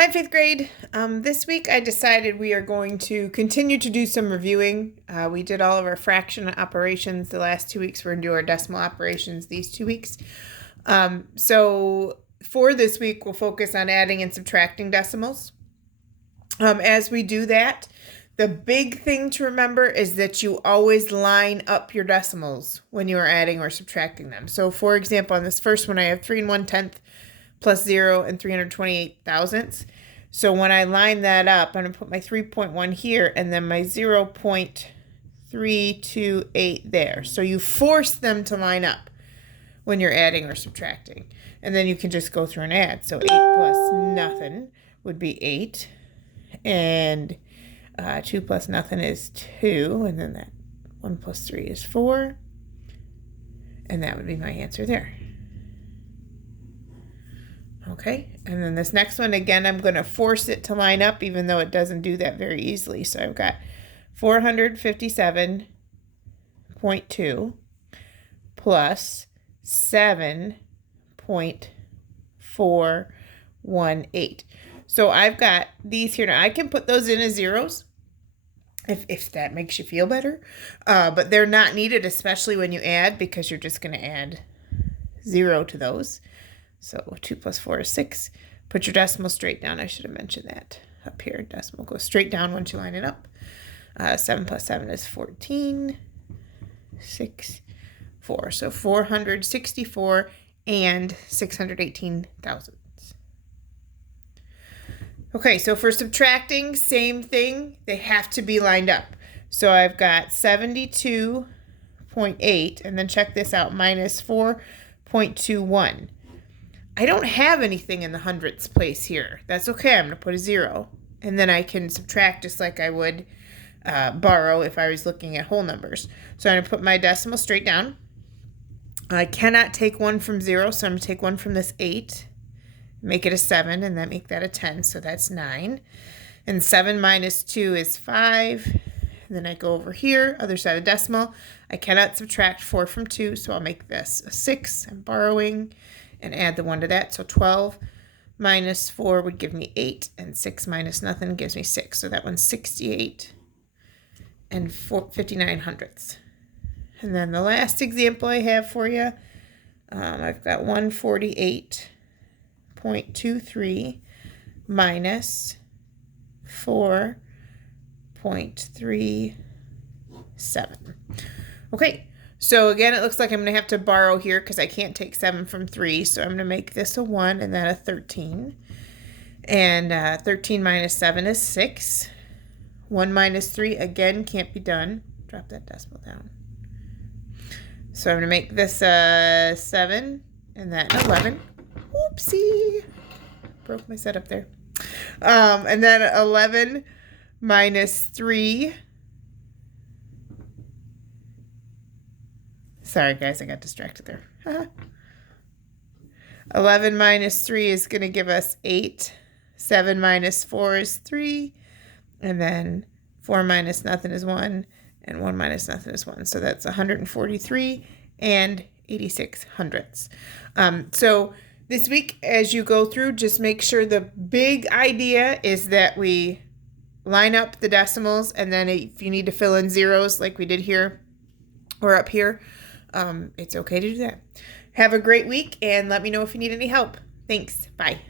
Hi, fifth grade. This week I decided we are going to continue to do some reviewing. We did all of our fraction operations the last 2 weeks. We're going to do our decimal operations these 2 weeks. So for this week, we'll focus on adding and subtracting decimals. As we do that, the big thing to remember is that you always line up your decimals when you are adding or subtracting them. So for example, on this first one, I have 3 1/10 plus 0 and 328 thousandths. So when I line that up, I'm going to put my 3.1 here and then my 0.328 there. So you force them to line up when you're adding or subtracting. And then you can just go through and add. So 8 plus nothing would be 8. And 2 plus nothing is 2. And then that 1 plus 3 is 4. And that would be my answer there. Okay, and then this next one, again, I'm going to force it to line up, even though it doesn't do that very easily. So I've got 457.2 plus 7.418. So I've got these here. Now I can put those in as zeros if that makes you feel better, but they're not needed, especially when you add, because you're just going to add 0 to those. So 2 plus 4 is 6. Put your decimal straight down. I should have mentioned that up here. Decimal goes straight down once you line it up. 7 plus 7 is 14. 6, 4. So 464 and 618 thousandths. Okay, so for subtracting, same thing. They have to be lined up. So I've got 72.8, and then check this out, minus 4.21. I don't have anything in the hundredths place here. That's okay. I'm going to put a 0. And then I can subtract just like I would borrow if I was looking at whole numbers. So I'm going to put my decimal straight down. I cannot take 1 from 0, so I'm going to take 1 from this 8, make it a 7, and then make that a 10, so that's 9. And 7 minus 2 is 5. And then I go over here, other side of the decimal. I cannot subtract 4 from 2, so I'll make this a 6. I'm borrowing. And add the 1 to that. So 12 minus 4 would give me 8. And 6 minus nothing gives me 6. So that one's 68 and 59 hundredths. And then the last example I have for you, I've got 148.23 minus 4.37. Okay. So again, it looks like I'm going to have to borrow here because I can't take 7 from 3. So I'm going to make this a 1 and then a 13. And 13 minus 7 is 6. 1 minus 3, again, can't be done. Drop that decimal down. So I'm going to make this a 7 and that an 11. Oopsie. Broke my setup there. And then 11 minus 3. Sorry, guys, I got distracted there. 11 minus 3 is going to give us 8. 7 minus 4 is 3. And then 4 minus nothing is 1. And 1 minus nothing is 1. So that's 143 and 86 hundredths. So this week, as you go through, just make sure the big idea is that we line up the decimals. And then if you need to fill in zeros like we did here or up here, it's okay to do that. Have a great week and let me know if you need any help. Thanks. Bye.